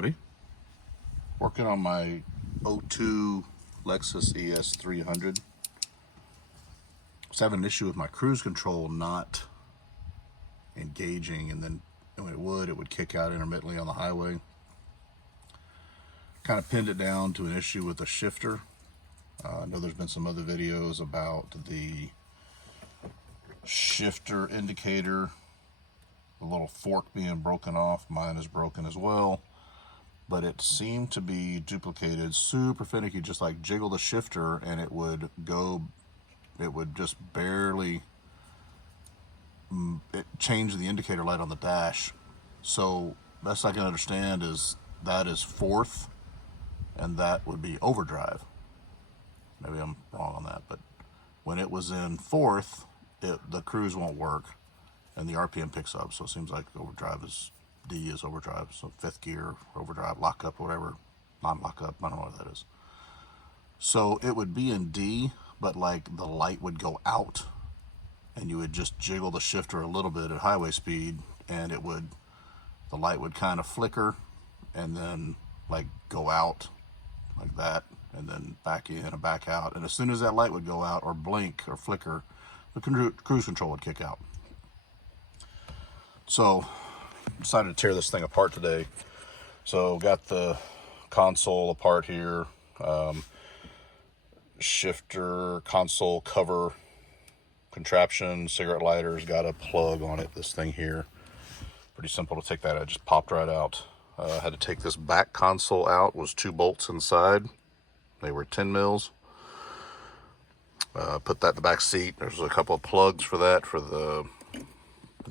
Howdy. Working on my '02 Lexus ES300. I was having an issue with my cruise control not engaging, and then when it would kick out intermittently on the highway. Kind of pinned it down to an issue with the shifter. I know there's been some other videos about the shifter indicator, the little fork being broken off. Mine is broken as well, but it seemed to be duplicated super finicky. Just like jiggle the shifter and it would just barely change the indicator light on the dash. So best I can understand is that is fourth, and that would be overdrive. Maybe I'm wrong on that, but when it was in fourth, the cruise won't work and the RPM picks up. So it seems like overdrive is D is overdrive. So fifth gear, overdrive, lockup, whatever, non-lockup, I don't know what that is. So it would be in D, but like the light would go out and you would just jiggle the shifter a little bit at highway speed and the light would kind of flicker and then like go out like that and then back in and back out. And as soon as that light would go out or blink or flicker, the cruise control would kick out. So decided to tear this thing apart today. So got the console apart here, shifter, console cover, contraption, cigarette lighters, got a plug on it, this thing here. Pretty simple to take that out, just popped right out. Had to take this back console out, was 2 bolts inside. They were 10 mils. Put that in the back seat. There's a couple of plugs for that,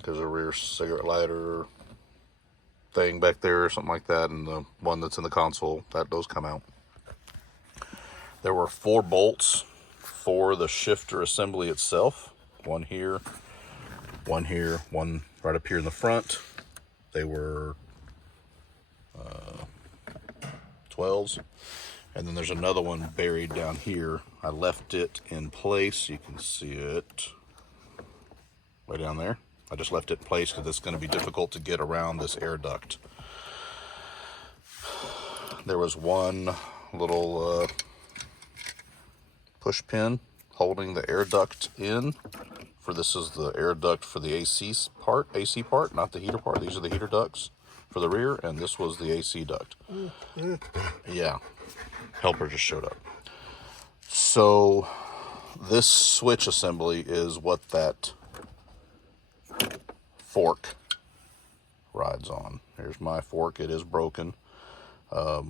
there's a rear cigarette lighter thing back there or something like that, and the one that's in the console, those come out. There were 4 bolts for the shifter assembly itself. One here, one here, one right up here in the front. They were 12s. And then there's another one buried down here. I left it in place. You can see it right down there. I just left it in place because it's going to be difficult to get around this air duct. There was one little push pin holding the air duct in. This is the air duct for the AC part, not the heater part. These are the heater ducts for the rear, and this was the AC duct. Yeah, helper just showed up. So this switch assembly is what that fork rides on. Here's my fork. It is broken. Saw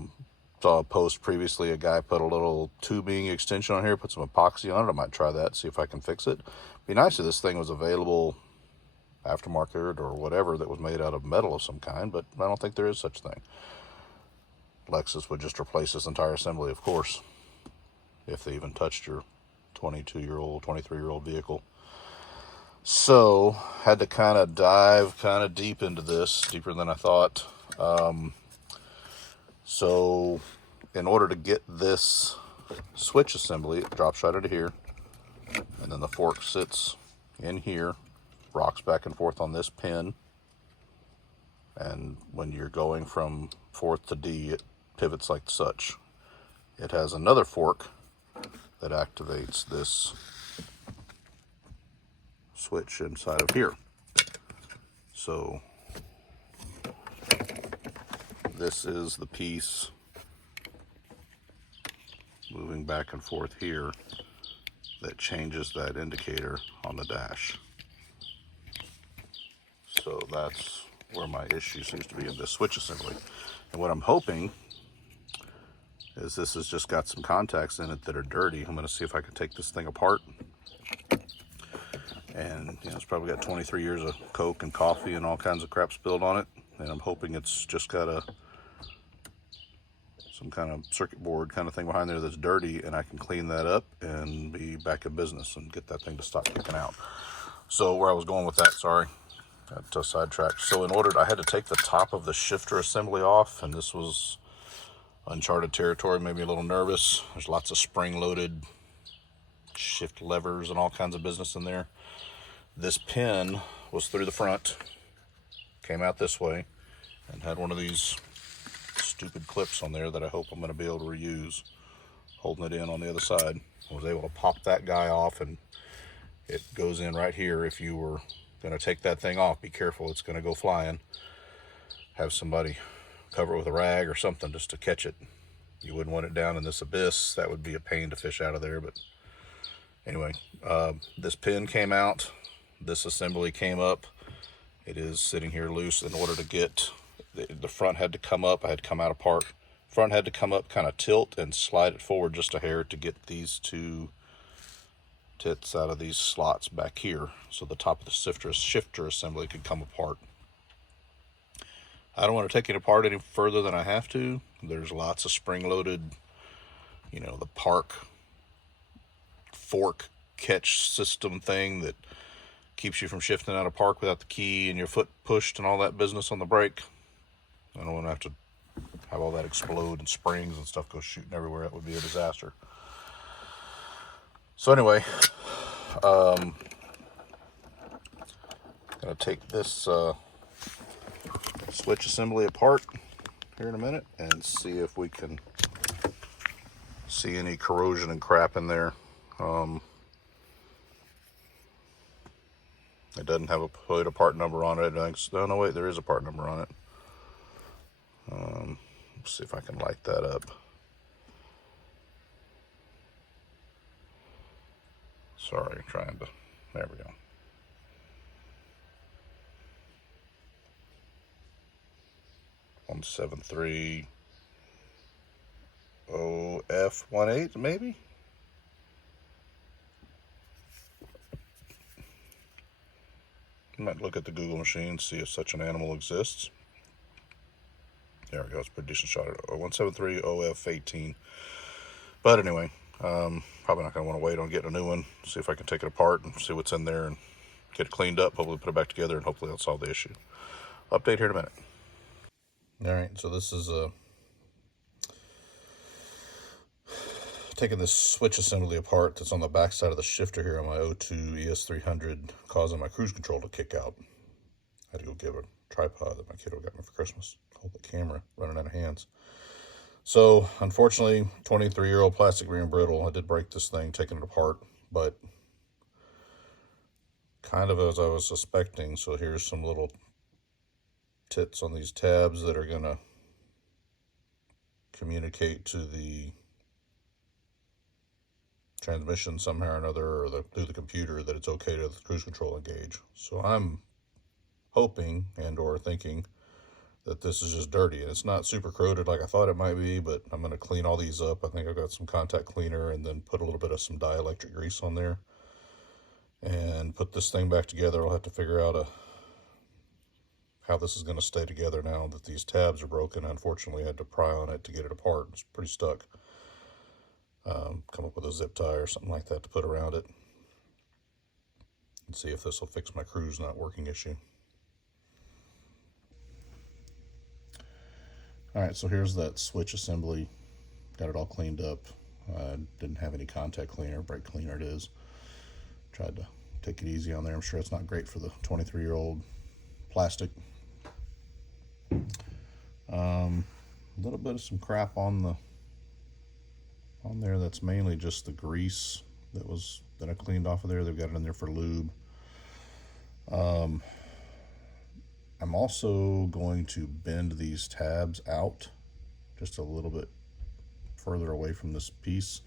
a post previously, a guy put a little tubing extension on here, put some epoxy on it. I might try that, see if I can fix it. Be nice if this thing was available aftermarket or whatever that was made out of metal of some kind, but I don't think there is such a thing. Lexus would just replace this entire assembly, of course, if they even touched your 22-year-old, 23-year-old vehicle. So had to kind of dive kind of deep into this, deeper than I thought. So in order to get this switch assembly, it drops right into here, and then the fork sits in here, rocks back and forth on this pin, and when you're going from fourth to D, it pivots like such. It has another fork that activates this switch inside of here. So this is the piece moving back and forth here that changes that indicator on the dash. So that's where my issue seems to be in this switch assembly. And what I'm hoping is this has just got some contacts in it that are dirty. I'm going to see if I can take this thing apart. And it's probably got 23 years of Coke and coffee and all kinds of crap spilled on it. And I'm hoping it's just got some kind of circuit board kind of thing behind there that's dirty, and I can clean that up and be back in business and get that thing to stop kicking out. So where I was going with that, sorry, got sidetracked. So I had to take the top of the shifter assembly off, and this was uncharted territory, made me a little nervous. There's lots of spring-loaded shift levers and all kinds of business in there. This pin was through the front, came out this way, and had one of these stupid clips on there that I hope I'm going to be able to reuse, holding it in on the other side. I was able to pop that guy off, and it goes in right here. If you were going to take that thing off, be careful, it's going to go flying. Have somebody cover it with a rag or something just to catch it. You wouldn't want it down in this abyss. That would be a pain to fish out of there. But anyway, this pin came out. This assembly came up. It is sitting here loose. In order to get the front had to come up. I had to come out of park. Front had to come up, kind of tilt and slide it forward just a hair to get these two tits out of these slots back here, so the top of the shifter assembly could come apart. I don't want to take it apart any further than I have to. There's lots of spring-loaded, you know, the park fork catch system thing that keeps you from shifting out of park without the key and your foot pushed and all that business on the brake. I don't want to have to have all that explode and springs and stuff go shooting everywhere. That would be a disaster. So anyway, I'm going to take this switch assembly apart here in a minute and see if we can see any corrosion and crap in there. It doesn't have a put a part number on it. Oh no, wait, there is a part number on it. Let's see if I can light that up. Sorry, trying to, there we go. (173 OF18) maybe? I might look at the Google machine, see if such an animal exists. There we go, it's a pretty decent shot at 173 OF18. But anyway, probably not going to want to wait on getting a new one. See if I can take it apart and see what's in there and get it cleaned up. Hopefully put it back together, and hopefully that'll solve the issue. Update here in a minute. Alright, so this is taking this switch assembly apart that's on the back side of the shifter here on my 02 ES300, causing my cruise control to kick out. I had to go get a tripod that my kiddo got me for Christmas. Hold the camera, running out of hands. So, unfortunately, 23-year-old plastic being brittle. I did break this thing, taking it apart, but kind of as I was suspecting. So here's some little tits on these tabs that are going to communicate to the transmission somehow or another, or through the computer, that it's okay to cruise control engage. So I'm hoping and or thinking that this is just dirty, and it's not super corroded like I thought it might be, but I'm going to clean all these up. I think I've got some contact cleaner and then put a little bit of some dielectric grease on there and put this thing back together. I'll have to figure out how this is going to stay together now that these tabs are broken. I unfortunately had to pry on it to get it apart. It's pretty stuck. Come up with a zip tie or something like that to put around it and see if this will fix my cruise not working issue. Alright, so here's that switch assembly. Got it all cleaned up. Didn't have any contact cleaner, brake cleaner it is. Tried to take it easy on there. I'm sure it's not great for the 23-year-old plastic. A little bit of some crap on there. That's mainly just the grease that I cleaned off of there. They've got it in there for lube. I'm also going to bend these tabs out just a little bit further away from this piece,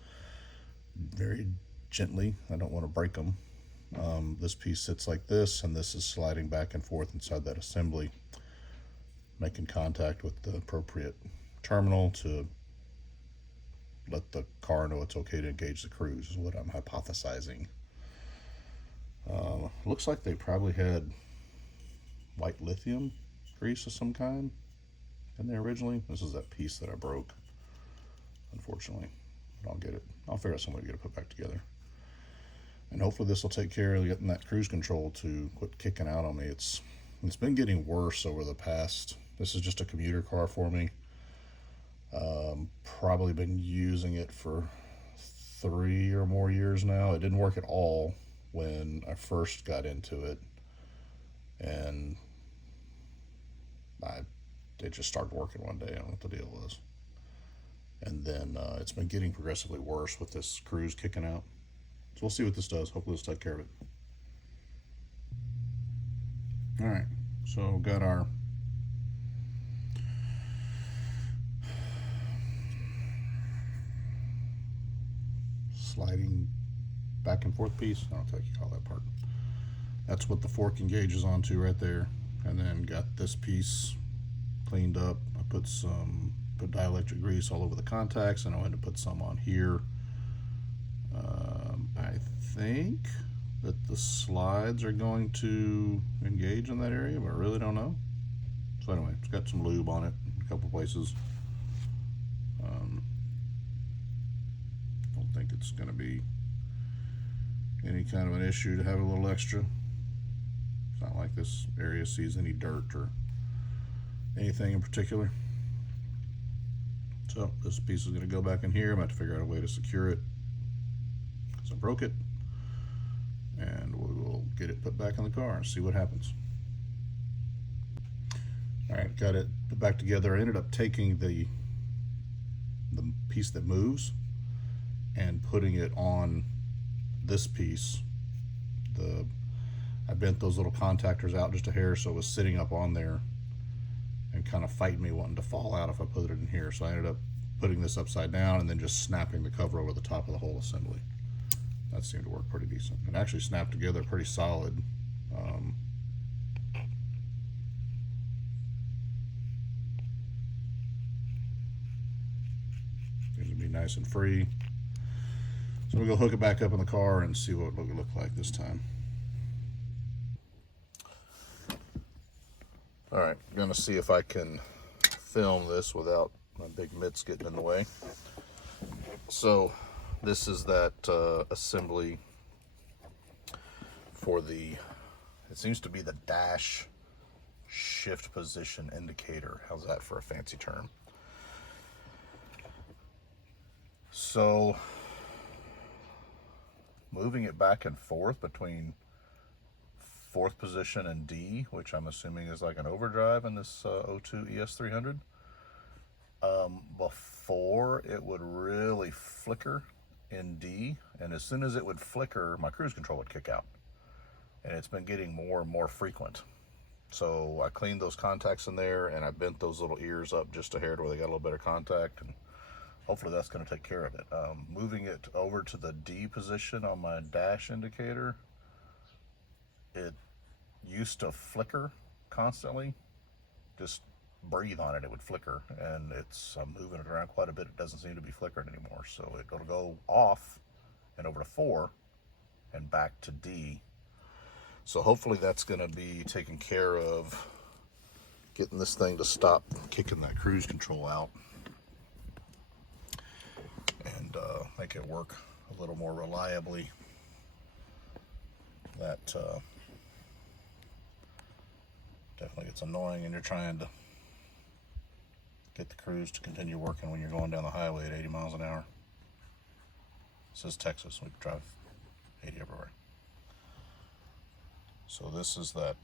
very gently. I don't want to break them. This piece sits like this, and this is sliding back and forth inside that assembly, making contact with the appropriate terminal to let the car know it's okay to engage the cruise, is what I'm hypothesizing. Looks like they probably had white lithium grease of some kind in there originally. This is that piece that I broke, unfortunately. But I'll get it. I'll figure out some way to get it put back together. And hopefully this will take care of getting that cruise control to quit kicking out on me. It's been getting worse over the past. This is just a commuter car for me. Probably been using it for 3 or more years now. It didn't work at all when I first got into it, and I It just started working one day. I don't know what the deal was. And then it's been getting progressively worse with this cruise kicking out. So we'll see what this does. Hopefully this will take care of it. All right, so got our sliding back and forth piece. I don't think you call that part. That's what the fork engages onto right there. And then got this piece cleaned up. I put dielectric grease all over the contacts, and I went to put some on here. I think that the slides are going to engage in that area, but I really don't know. So anyway, it's got some lube on it in a couple places. Don't think it's going to be any kind of an issue to have a little extra. It's not like this area sees any dirt or anything in particular. So this piece is going to go back in here. I'm going to have to figure out a way to secure it because I broke it, and we will get it put back in the car and see what happens. All right, got it put back together. I ended up taking the piece that moves and putting it on this piece. I bent those little contactors out just a hair, so it was sitting up on there and kind of fighting me wanting to fall out if I put it in here. So I ended up putting this upside down and then just snapping the cover over the top of the whole assembly. That seemed to work pretty decent. It actually snapped together pretty solid. Seems to be nice and free. So we'll go hook it back up in the car and see what it will look like this time. All right, I'm gonna see if I can film this without my big mitts getting in the way. So this is that assembly for it seems to be the dash shift position indicator. How's that for a fancy term? So moving it back and forth between fourth position and D, which I'm assuming is like an overdrive in this 02 ES300. Before it would really flicker in D, and as soon as it would flicker, my cruise control would kick out. And it's been getting more and more frequent. So I cleaned those contacts in there, and I bent those little ears up just a hair to where they got a little better contact, and hopefully that's going to take care of it. Moving it over to the D position on my dash indicator, it used to flicker constantly. Just breathe on it, it would flicker, and I'm moving it around quite a bit. It doesn't seem to be flickering anymore, so it'll go off and over to 4 and back to D. So hopefully that's going to be taken care of, getting this thing to stop kicking that cruise control out and make it work a little more reliably. That definitely gets annoying, and you're trying to get the cruise to continue working when you're going down the highway at 80 miles an hour. This is Texas, we drive 80 everywhere. So this is that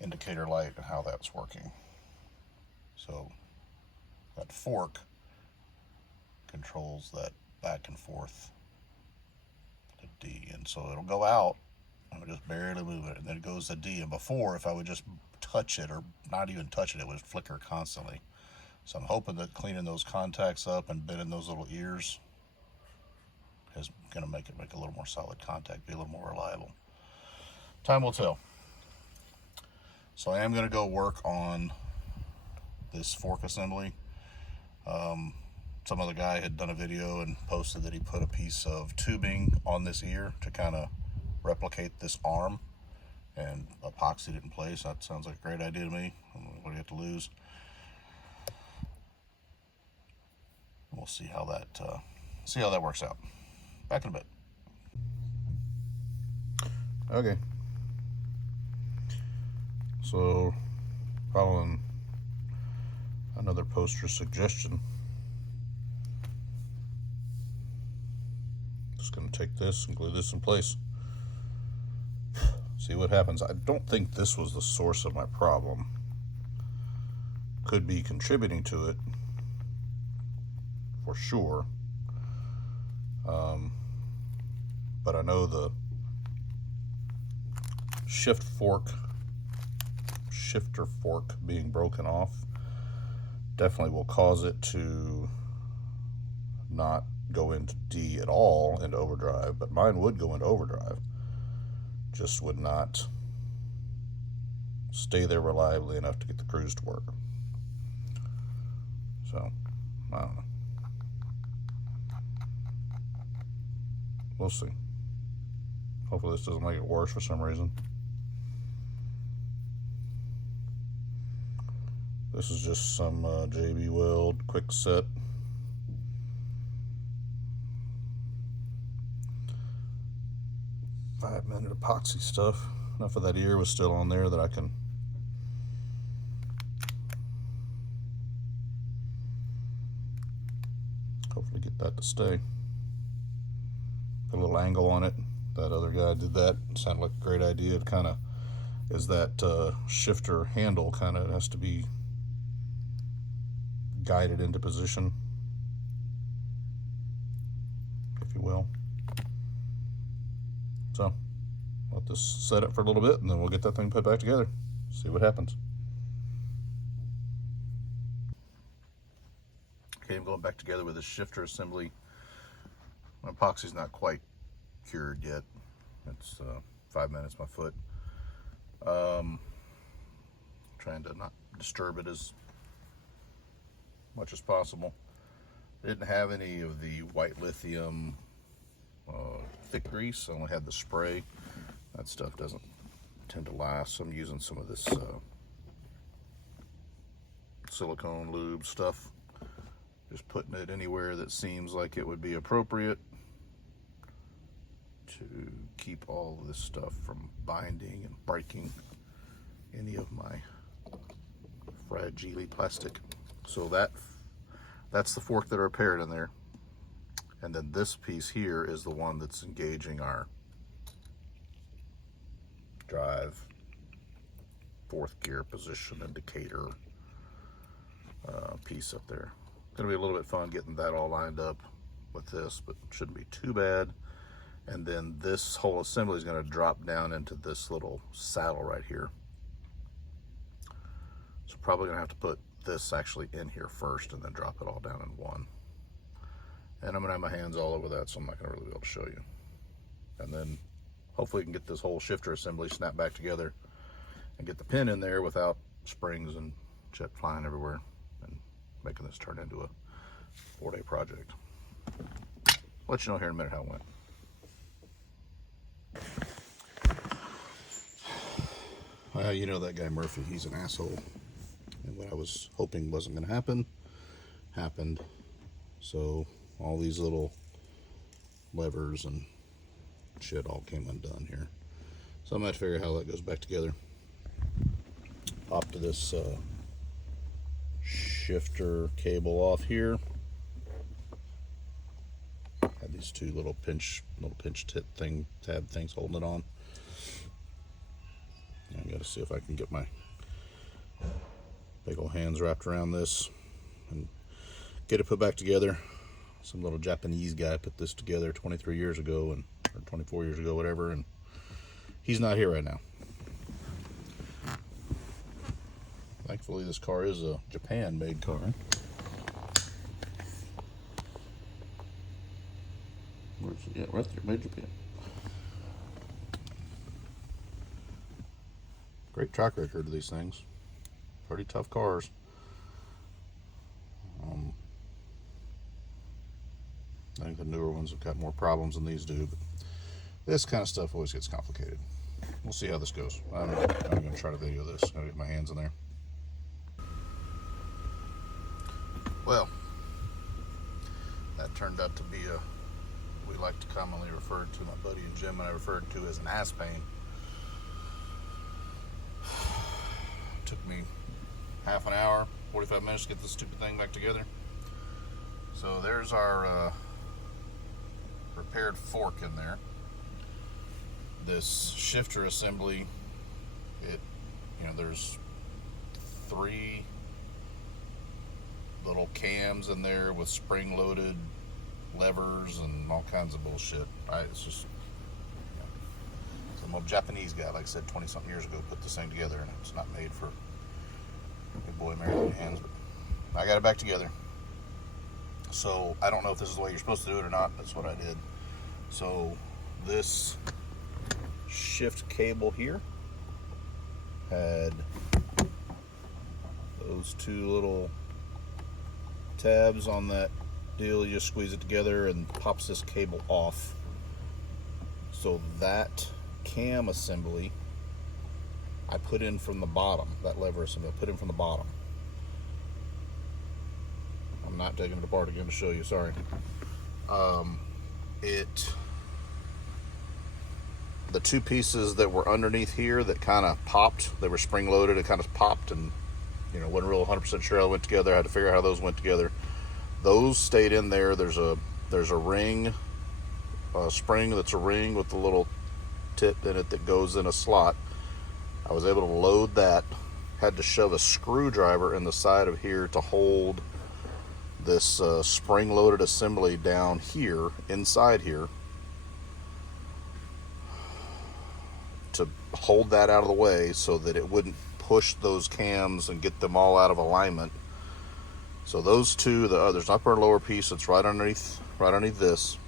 indicator light and how that's working. So that fork controls that back and forth to D, and so it'll go out and we'll just barely move it, and then it goes to D. And before, if I would just touch it or not even touch it, it would flicker constantly. So I'm hoping that cleaning those contacts up and bending those little ears is going to make it make a little more solid contact, be a little more reliable. Time will tell. So I am going to go work on this fork assembly. Some other guy had done a video and posted that he put a piece of tubing on this ear to kind of replicate this arm and epoxied it in place. That sounds like a great idea to me. What do you have to lose? We'll see how that works out. Back in a bit. Okay. So, following another poster suggestion, just going to take this and glue this in place. See what happens. I don't think this was the source of my problem. Could be contributing to it for sure. But I know the shifter fork being broken off definitely will cause it to not go into D at all, into overdrive, but mine would go into overdrive, just would not stay there reliably enough to get the cruise to work. So I don't know, we'll see. Hopefully this doesn't make it worse for some reason. This is just some JB Weld quick set. Five-minute epoxy stuff. Enough of that ear was still on there that I can hopefully get that to stay. Put a little angle on it. That other guy did that. Sounded like a great idea. It kind of is that shifter handle kind of has to be guided into position, if you will. So let this set it for a little bit and then we'll get that thing put back together, see what happens. Okay, I'm going back together with this shifter assembly. My epoxy's not quite cured yet. It's 5 minutes, my foot. Trying to not disturb it as much as possible. I didn't have any of the white lithium thick grease. I only had the spray. That stuff doesn't tend to last, so I'm using some of this silicone lube stuff. Just putting it anywhere that seems like it would be appropriate to keep all of this stuff from binding and breaking any of my fragile plastic. So that's the fork that are paired in there. And then this piece here is the one that's engaging our drive, fourth gear position indicator piece up there. Gonna be a little bit fun getting that all lined up with this, but shouldn't be too bad. And then this whole assembly is gonna drop down into this little saddle right here. So probably gonna have to put this actually in here first and then drop it all down in one. And I'm gonna have my hands all over that, so I'm not gonna really be able to show you. And then hopefully we can get this whole shifter assembly snapped back together and get the pin in there without springs and jet flying everywhere and making this turn into a 4-day project. I'll let you know here in a minute how it went. Well, you know that guy Murphy, he's an asshole. And what I was hoping wasn't gonna happen, happened. So all these little levers and shit all came undone here. So I'm gonna have to figure out how that goes back together. Pop to this shifter cable off here. Had these two little pinch tab things holding it on. I gotta see if I can get my big old hands wrapped around this and get it put back together. Some little Japanese guy put this together 23 years ago, or 24 years ago, whatever, and he's not here right now. Thankfully, this car is a Japan-made car. Where's it? Yeah, right there, made Japan. Great track record of these things. Pretty tough cars. I think the newer ones have got more problems than these do, but this kind of stuff always gets complicated. We'll see how this goes. I'm going to try to video this. I'm going to get my hands in there. Well, that turned out to be we like to commonly refer to, my buddy and Jim and I referred to as an ass pain. Took me half an hour, 45 minutes to get this stupid thing back together. So there's our repaired fork in there. this shifter assembly, there's 3 little cams in there with spring-loaded levers and all kinds of bullshit. It's just some old Japanese guy, like I said, 20-something years ago, put this thing together, and it's not made for big boy American hands, but I got it back together. So I don't know if this is the way you're supposed to do it or not. That's what I did. So this shift cable here had those 2 little tabs on that deal. You just squeeze it together and pops this cable off. So that cam assembly I put in from the bottom. That lever assembly I put in from the bottom. I'm not taking it apart again to show you, sorry. The 2 pieces that were underneath here that kind of popped, they were spring loaded, it kind of popped and wasn't real 100% sure how they went together. I had to figure out how those went together. Those stayed in there. There's a ring, a spring that's a ring with a little tit in it that goes in a slot. I was able to load that. Had to shove a screwdriver in the side of here to hold this spring-loaded assembly down here, inside here, to hold that out of the way so that it wouldn't push those cams and get them all out of alignment. So those 2, there's an upper and lower piece that's right underneath this.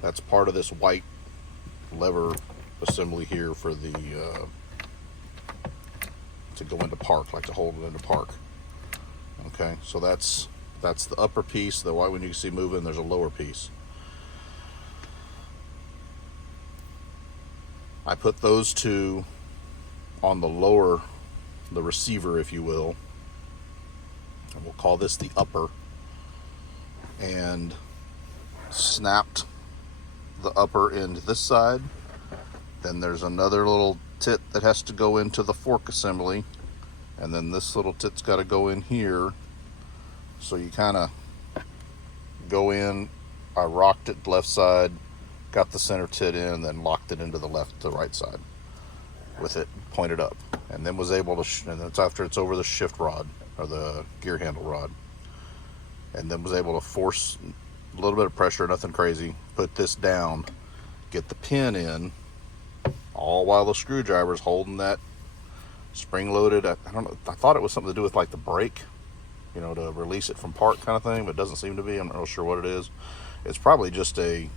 That's part of this white lever assembly here for the to go into park, like to hold it into park. Okay, so that's the upper piece. The white one you can see moving. There's a lower piece. I put those 2 on the lower, the receiver, if you will, and we'll call this the upper, and snapped the upper end this side. Then there's another little tit that has to go into the fork assembly, and then this little tit's got to go in here. So you kind of go in. I rocked it left side, got the center tit in, and then locked it into the right side with it pointed up, and then was able to and that's after it's over the shift rod or the gear handle rod, and then was able to force a little bit of pressure, nothing crazy, put this down, get the pin in, all while the screwdriver's holding that spring-loaded, I don't know, I thought it was something to do with like the brake, to release it from park kind of thing, but it doesn't seem to be. I'm not real sure what it is. It's probably just a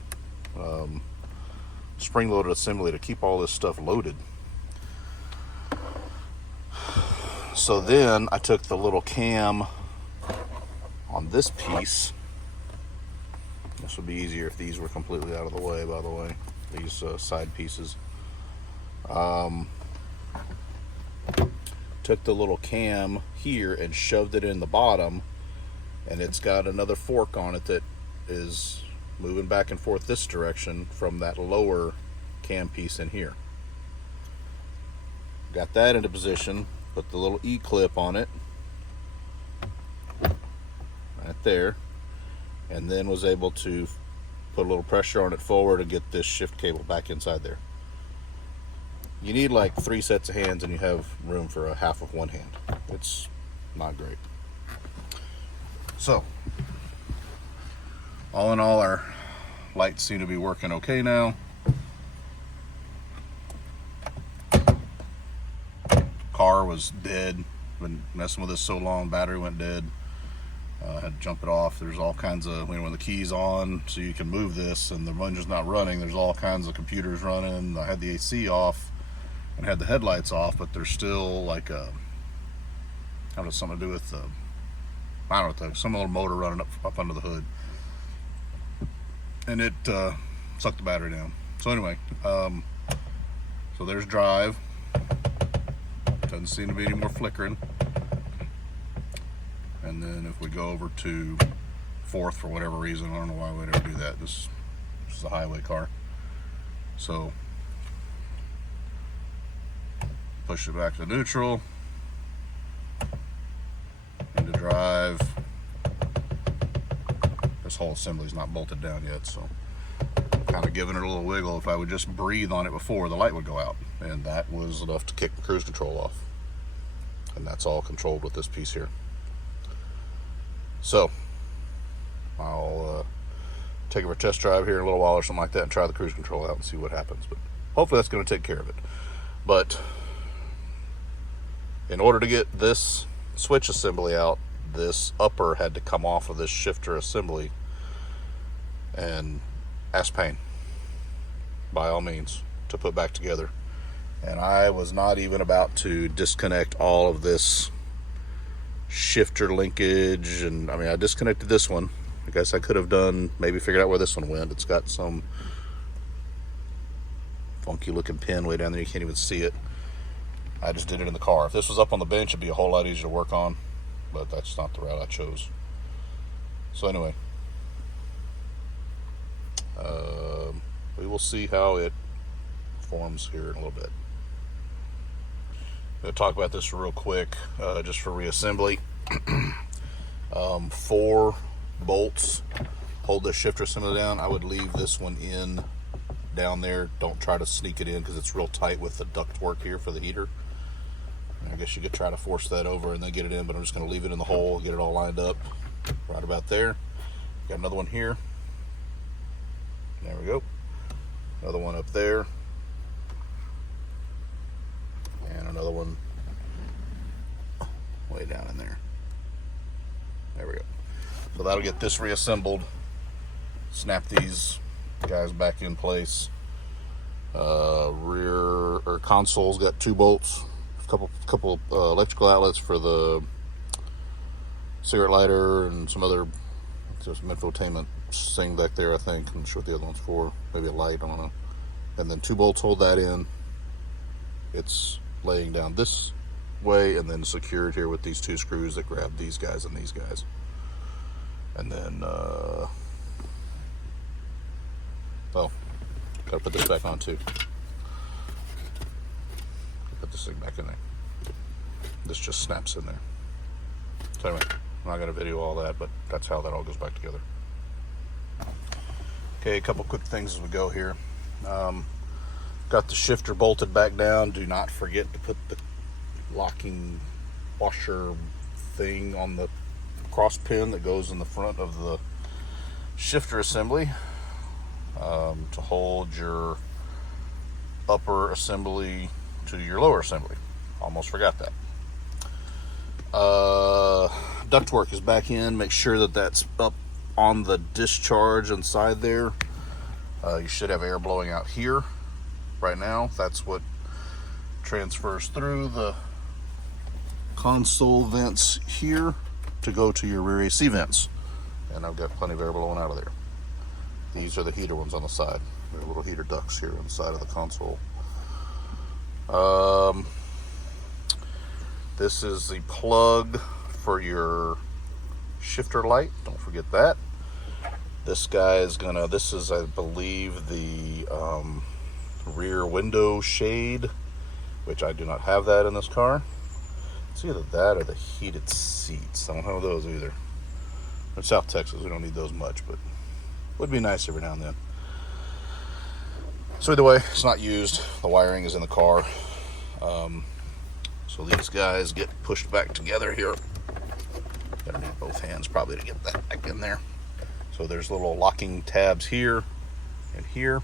spring-loaded assembly to keep all this stuff loaded. So then I took the little cam on this piece. This would be easier if these were completely out of the way, by the way, these side pieces. Took the little cam here and shoved it in the bottom, and it's got another fork on it that is moving back and forth this direction from that lower cam piece in here. Got that into position, put the little E-clip on it right there, and then was able to put a little pressure on it forward and get this shift cable back inside there. You need like 3 sets of hands and you have room for a half of one hand. It's not great. So, all in all, our lights seem to be working okay now. Car was dead. Been messing with this so long, battery went dead. Had to jump it off. There's all kinds of, when the key's on, so you can move this and the engine's not running, there's all kinds of computers running. I had the AC off and had the headlights off, but there's still like a, I don't know, something to do with the, I don't know, some little motor running up under the hood, and it sucked the battery down. So anyway, so there's drive. Doesn't seem to be any more flickering. And then if we go over to fourth for whatever reason, I don't know why we'd ever do that. This is a highway car. So push it back to neutral, into drive. This whole assembly is not bolted down yet, so kind of giving it a little wiggle. If I would just breathe on it before, the light would go out, and that was enough to kick the cruise control off. And that's all controlled with this piece here. So I'll take it for a test drive here in a little while or something like that and try the cruise control out and see what happens. But hopefully that's going to take care of it. But in order to get this switch assembly out, this upper had to come off of this shifter assembly, and ass pain by all means to put back together. And I was not even about to disconnect all of this shifter linkage, and I mean, I disconnected this one. I guess I could have done, maybe figured out where this one went. It's got some funky looking pin way down there, you can't even see it. I just did it in the car. If this was up on the bench, it'd be a whole lot easier to work on, but that's not the route I chose. So anyway, we will see how it forms here in a little bit. I'm going to talk about this real quick, just for reassembly. 4 bolts hold this shifter assembly down. I would leave this one in down there. Don't try to sneak it in because it's real tight with the ductwork here for the heater. I guess you could try to force that over and then get it in, but I'm just going to leave it in the hole, get it all lined up right about there. Got another one here. There we go. Another one up there. And another one way down in there. There we go. So that'll get this reassembled. Snap these guys back in place. Rear or console's got 2 bolts. Couple electrical outlets for the cigarette lighter and some other just infotainment thing back there, I think. I'm not sure what the other one's for. Maybe a light, I don't know. And then 2 bolts hold that in. It's laying down this way and then secured here with these 2 screws that grab these guys and these guys. And then oh, gotta put this back on too. Put this thing back in there. This just snaps in there. So anyway, I'm not gonna video all that, but that's how that all goes back together. Okay, a couple quick things as we go here. Got the shifter bolted back down. Do not forget to put the locking washer thing on the cross pin that goes in the front of the shifter assembly, to hold your upper assembly to your lower assembly. Almost forgot that. Ductwork is back in. Make sure that that's up on the discharge inside there. You should have air blowing out here right now. That's what transfers through the console vents here to go to your rear AC vents. And I've got plenty of air blowing out of there. These are the heater ones on the side. There are little heater ducts here inside of the console. This is the plug for your shifter light. Don't forget that. This guy is gonna, this is, I believe, the rear window shade, which I do not have that in this car. It's either that or the heated seats. I don't have those either. In South Texas, we don't need those much, but would be nice every now and then. So either way, it's not used. The wiring is in the car. So these guys get pushed back together here. Gotta need both hands probably to get that back in there. So there's little locking tabs here and here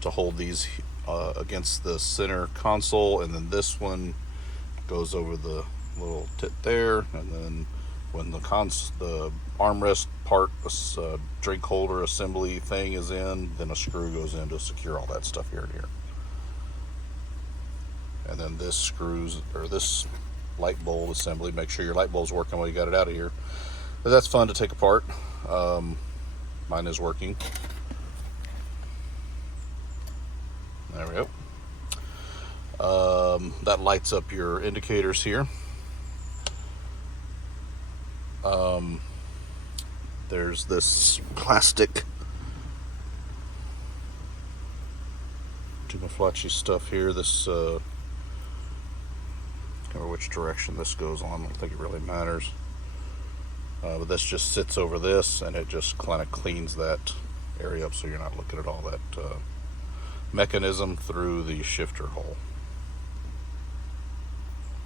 to hold these against the center console, and then this one goes over the little tit there, and then when the armrest part, drink holder assembly thing is in, then a screw goes in to secure all that stuff here and here. And then this screws, or this light bulb assembly, make sure your light bulb's working while you got it out of here. But that's fun to take apart. Mine is working. There we go. That lights up your indicators here. There's this plastic Dumaflachi stuff here. This can't remember which direction this goes on. I don't think it really matters. But this just sits over this, and it just kind of cleans that area up so you're not looking at all that mechanism through the shifter hole.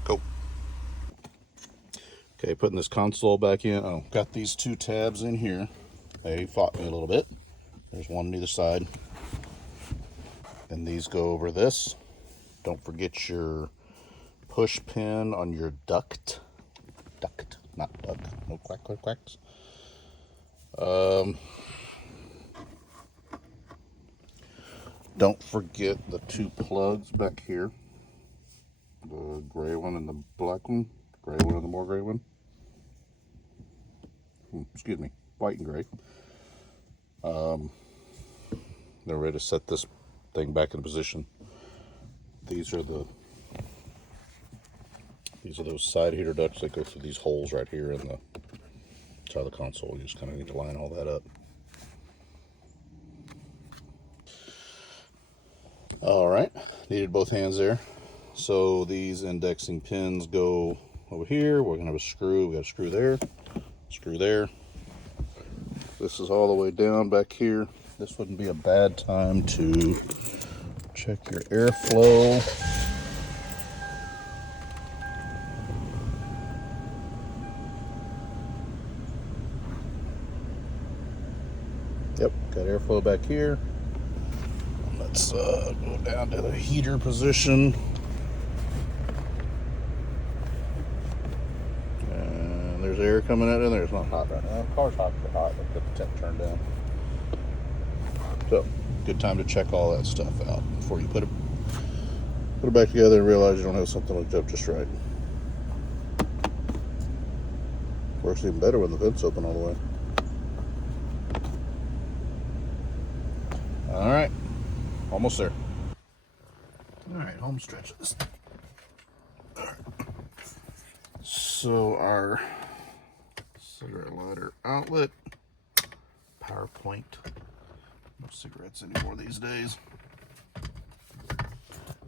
Go. Okay, putting this console back in. Oh, got these two tabs in here. They fought me a little bit. There's one on either side. And these go over this. Don't forget your push pin on your duct. Duct, not duck. No quack, quack, quacks. Don't forget the two plugs back here. The gray one and the black one. The gray one and the more gray one. Excuse me, white and gray. They're ready to set this thing back in position. These are those side heater ducts that go through these holes right here in the side of the console. You just kind of need to line all that up. All right, needed both hands there. So these indexing pins go over here. We're gonna have a screw. We got a screw there, screw there. This is all the way down back here. This wouldn't be a bad time to check your airflow. Yep, got airflow back here. Let's go down to the heater position. And there's air coming out in there. It's not hot right now. The car's hot, but hot. Let's get the temp turned down. So, good time to check all that stuff out before you put it back together and realize you don't have something hooked up just right. Works even better when the vent's open all the way. All right, almost there. All right, home stretches. All right. So our cigarette lighter outlet, power point. No cigarettes anymore these days.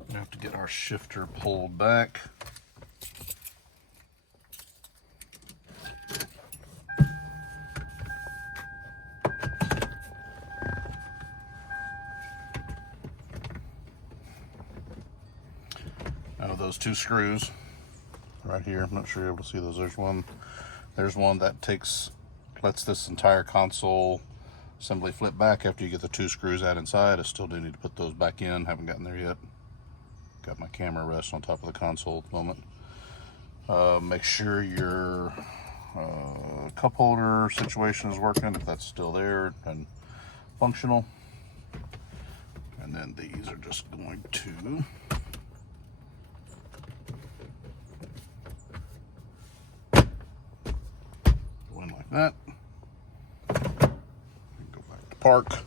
We have to get our shifter pulled back. Now those two screws right here, I'm not sure you're able to see those. There's one that lets this entire console assembly flip back after you get the two screws out inside. I still do need to put those back in. Haven't gotten there yet. Got my camera rest on top of the console at the moment. Make sure your cup holder situation is working, if that's still there and functional. And then these are just going to go in like that. Go back to park. Put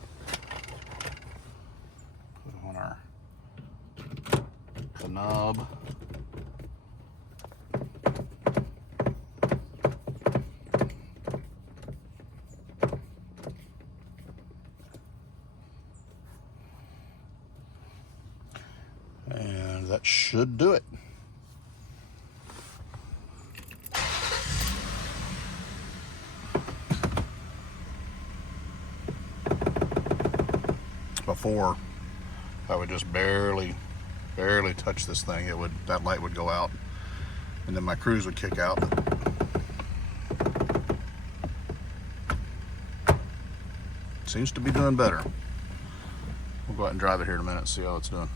on the knob. And that should do it. Before, if I would just barely touch this thing, that light would go out, and then my cruise would kick out. Seems to be doing better. We'll go out and drive it here in a minute and see how it's doing.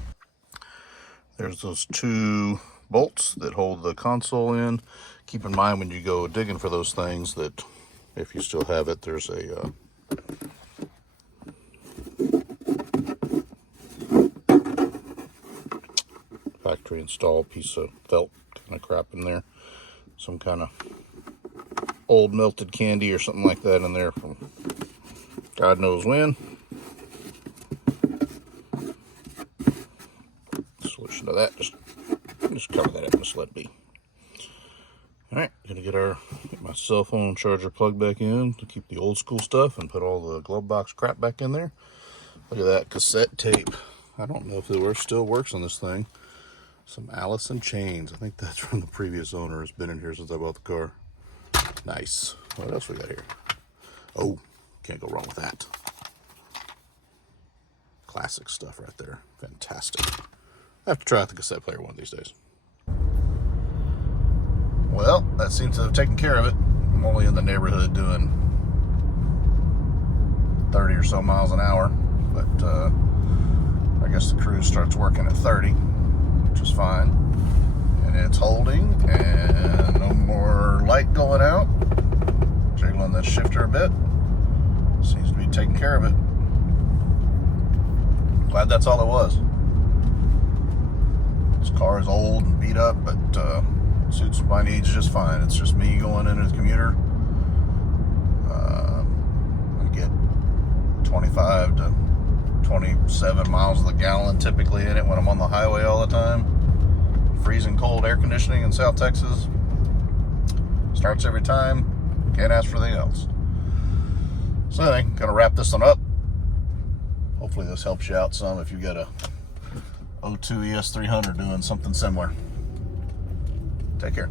There's those two bolts that hold the console in. Keep in mind when you go digging for those things that if you still have it, there's a factory installed piece of felt kind of crap in there. Some kind of old melted candy or something like that in there from God knows when. Solution to that, just cover that up and just let it be. Alright, gonna get my cell phone charger plugged back in to keep the old school stuff and put all the glove box crap back in there. Look at that cassette tape. I don't know if it still works on this thing. Some Allison chains. I think that's from the previous owner. It's been in here since I bought the car. Nice. What else we got here? Oh, can't go wrong with that. classic stuff right there. Fantastic. I have to try out the cassette player one of these days. Well, that seems to have taken care of it. I'm only in the neighborhood doing 30 or so miles an hour, but I guess the cruise starts working at 30, which is fine. And it's holding, and no more light going out. Jiggling that shifter a bit. Seems to be taking care of it. Glad that's all it was. This car is old and beat up, but suits my needs just fine. It's just me going into the commuter. I get 25 to 27 miles of the gallon typically in it when I'm on the highway all the time. Freezing cold air conditioning in South Texas. Starts every time. Can't ask for anything else. So anyway, gonna wrap this one up. Hopefully this helps you out some if you got a 02 ES300 doing something similar. Take care.